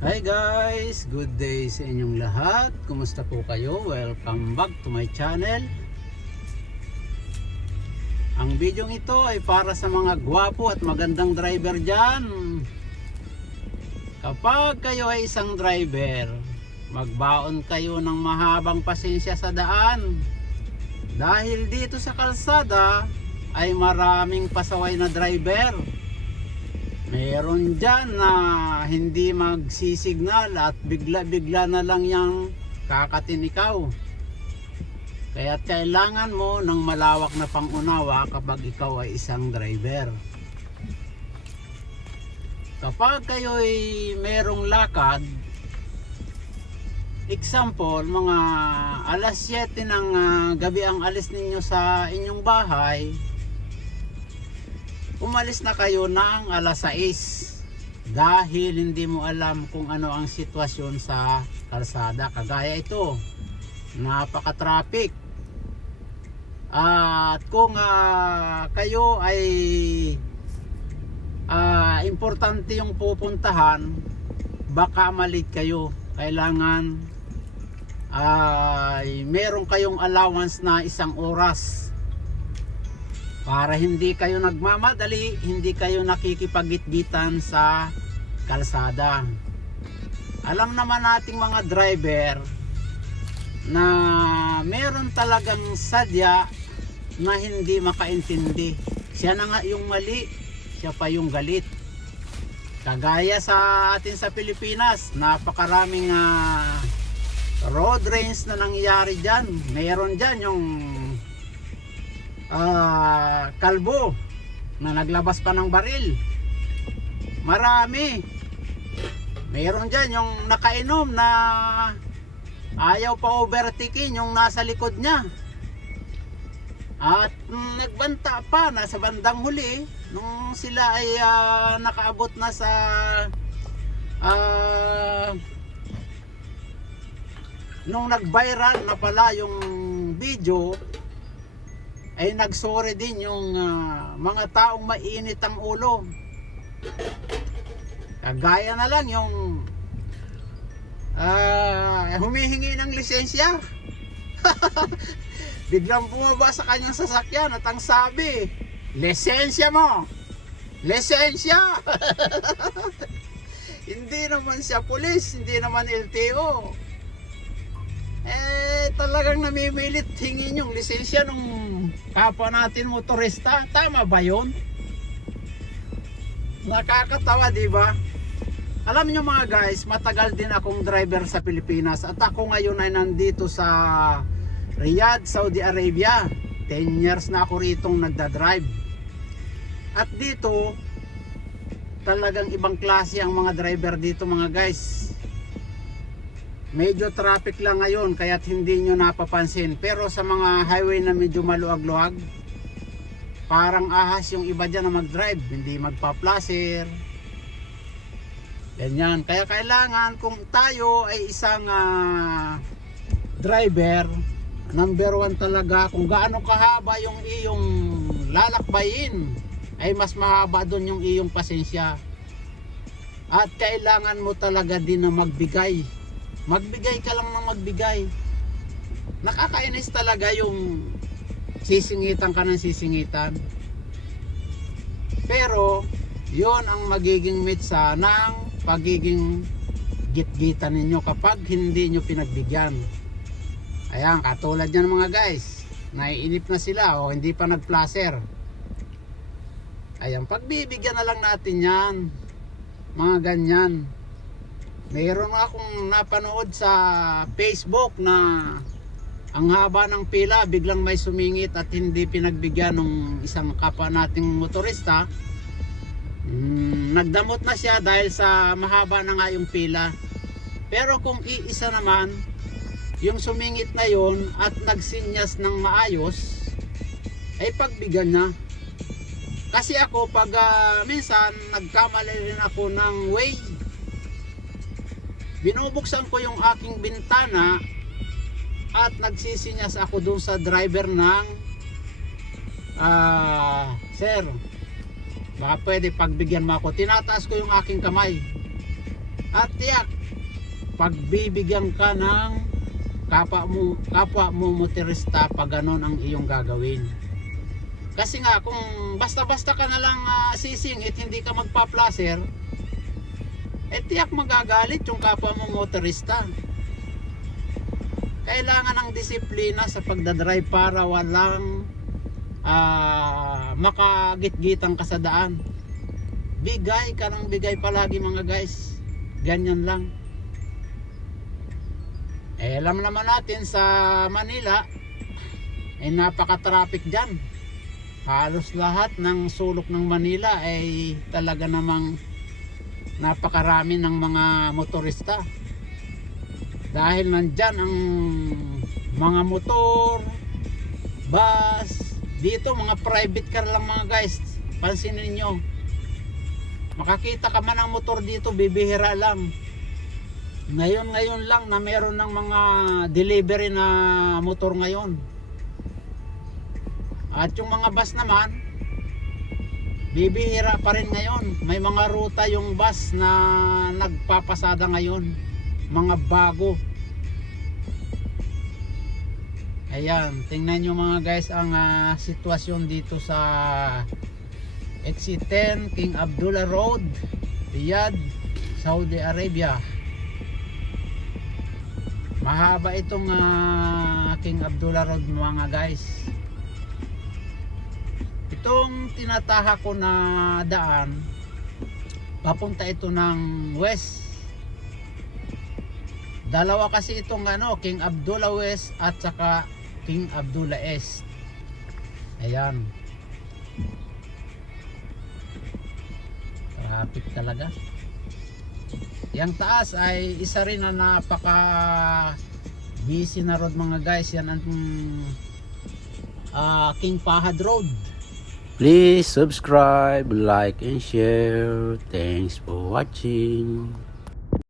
Hi guys! Good day sa inyong lahat. Kumusta po kayo? Welcome back to my channel. Ang video ito ay para sa mga gwapo at magandang driver dyan. Kapag kayo ay isang driver, magbaon kayo ng mahabang pasensya sa daan. Dahil dito sa kalsada ay maraming pasaway na driver. Meron dyan na hindi magsisignal at bigla-bigla na lang yung kakatin ikaw. Kaya kailangan mo ng malawak na pangunawa kapag ikaw ay isang driver. Kapag kayo ay merong lakad, example, mga alas 7 ng ah, gabi ang alis ninyo sa inyong bahay, umalis na kayo ng alas 6 dahil hindi mo alam kung ano ang sitwasyon sa kalsada. Kagaya ito napaka-traffic. At kung ah, kayo ay ah, importante yung pupuntahan baka malit kayo. Kailangan ay meron kayong allowance na isang oras para hindi kayo nagmamadali, hindi kayo nakikipagitgitan sa kalsada. Alam naman nating mga driver na meron talagang sadya na hindi makaintindi. Siya na nga yung mali, siya pa yung galit. Kagaya sa atin sa Pilipinas, napakaraming ah, road rage na nangyayari dyan. Meron dyan yung ah, kalbo na naglabas pa ng baril. Marami. Mayroon dyan yung nakainom na ayaw pa overtaking yung nasa likod niya. At mm, nagbanta pa, nasa bandang huli, nung sila ay ah, nakaabot na sa ah, nung nag-viral na pala yung video, ay nagsorry din yung ah, mga taong mainit ang ulo. Kagaya na lang yung ah, humihingi ng lisensya. Biglang bumaba sa kanyang sasakyan at ang sabi, lisensya mo! Lisensya! hindi naman siya pulis, hindi naman LTO. Eh, talagang namimilit hingin yung lisensya nung kapwa natin motorista. Tama ba yun? Nakakatawa, di ba? Alam niyo mga guys, matagal din akong driver sa Pilipinas at ako ngayon ay nandito sa Riyadh, Saudi Arabia. 10 years na ako ritong nagdadrive. At dito, talagang ibang klase ang mga driver dito mga guys. Medyo traffic lang ngayon kaya't hindi nyo napapansin. Pero sa mga highway na medyo maluag-luag, parang ahas yung iba dyan na mag-drive. Hindi magpa-placer. Ganyan. Kaya kailangan kung tayo ay isang ah, driver, number one talaga, kung gaano kahaba yung iyong lalakbayin, ay mas mahaba doon yung iyong pasensya. At kailangan mo talaga din na magbigay. Magbigay ka lang ng magbigay. Nakakainis talaga yung sisingitan ka ng sisingitan. Pero, yon ang magiging mitsa ng pagiging gitgitan ninyo kapag hindi nyo pinagbigyan. Ayan, katulad yan mga guys. Naiinip na sila o hindi pa nag-placer. Ayan, pagbibigyan na lang natin yan. Mga ganyan. Mayroon akong napanood sa Facebook na ang haba ng pila, biglang may sumingit at hindi pinagbigyan ng isang kapwa nating motorista. Mm, nagdamot na siya dahil sa mahaba na nga yung pila. Pero kung iisa naman, yung sumingit na yon at nagsinyas ng maayos, ay pagbigyan na. Kasi ako pag ah, minsan nagkamali rin ako ng way. Binubuksan ko yung aking bintana at nagsisinyas ako dun sa driver ng ah, sir, baka pwede pagbigyan mo ako. Tinataas ko yung aking kamay. At tiyak, pagbibigyan ka ng kapwa mo, kapwa mo motorista pag ganon ang iyong gagawin. Kasi nga kung basta-basta ka na lang ah, sisingit, hindi ka magpa-placer, eh tiyak magagalit yung kapwa mo motorista. Kailangan ng disiplina sa pagdadrive para walang ah, makagitgitan ka sa daan. Bigay ka ng bigay palagi mga guys. Ganyan lang. Eh, alam naman natin sa Manila, eh napaka-traffic dyan. Halos lahat ng sulok ng Manila ay talaga namang napakarami ng mga motorista. Dahil nandyan ang mga motor, bus, dito mga private car lang mga guys. Pansinin nyo. Makakita ka man ng motor dito, bibihira lang. Ngayon ngayon lang na meron ng mga delivery na motor ngayon. At yung mga bus naman, bibihira pa rin ngayon. May mga ruta yung bus na nagpapasada ngayon. Mga bago. Ayan, tingnan nyo mga guys ang ah, sitwasyon dito sa Exit 10 King Abdullah Road, Riyadh, Saudi Arabia. Mahaba itong ah, King Abdullah Road mga guys. Itong tinataha ko na daan, papunta ito ng west. Dalawa kasi itong ano, King Abdullah West at saka King Abdullah East. Ayan. Traffic talaga. Yang taas ay isa rin na napaka busy na road mga guys. Yan ang ah, King Fahad Road. Please subscribe, like, and share. Thanks for watching.